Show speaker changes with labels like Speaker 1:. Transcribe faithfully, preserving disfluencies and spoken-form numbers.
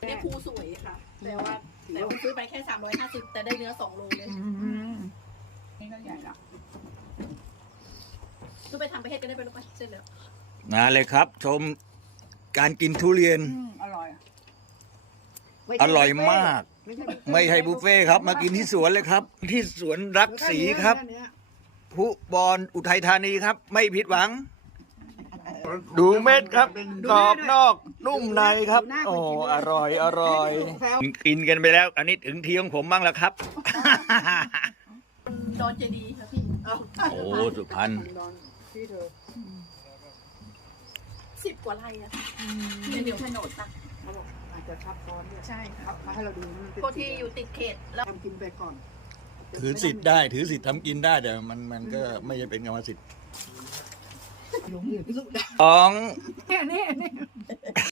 Speaker 1: ได้ภูสวยค่ะ แต่ว่าแต่ว่าซื้อไปแค่สามร้อยห้าสิบแต่ได้เนื้อสองโลเลย
Speaker 2: นี่ก็ใหญ่ละ
Speaker 1: ซื้อไปทำประเทศก็ได้ไปลูกไปเสร็จแล้ว
Speaker 3: นะเลยครับ ชมการกินทุเรียน
Speaker 2: อืมอร่อย
Speaker 3: อร่อยมาก ไม่ใช่บุฟเฟ่ครับ มากินที่สวนเลยครับ ที่สวนรักศรีครับผู้บอลอุทัยธานีครับ ไม่ผิดหวัง ดูเม็ดครับกรอบนอกนุ่มในครับ โอ้อร่อยอร่อย กินกันไปแล้ว อันนี้ถึงทีของผมบ้างแล้วครับ
Speaker 1: ดอนเจดีย์ค่ะพี่
Speaker 3: โอ้สุพรรณ
Speaker 2: ที่เธอ
Speaker 1: สิบกว่าไร่อะค่ะ
Speaker 2: เดี๋ยวโฉนดตักเขาบอกอาจจะทับซ้อนด้วย
Speaker 1: ใช่ค่ะ
Speaker 2: เขาให้เราดูมันเป็น
Speaker 1: พวกที่อยู่ติดเขตแล้ว
Speaker 2: ทำกินไปก่อน
Speaker 3: ถือสิทธิ์ได้ ถือสิทธิ์ทำกินได้แต่มันมันก็ไม่ใช่เป็นกรรมสิทธิ์
Speaker 2: หลงเหลือที่สุด
Speaker 3: ของ
Speaker 2: เนี่ยนี่นี่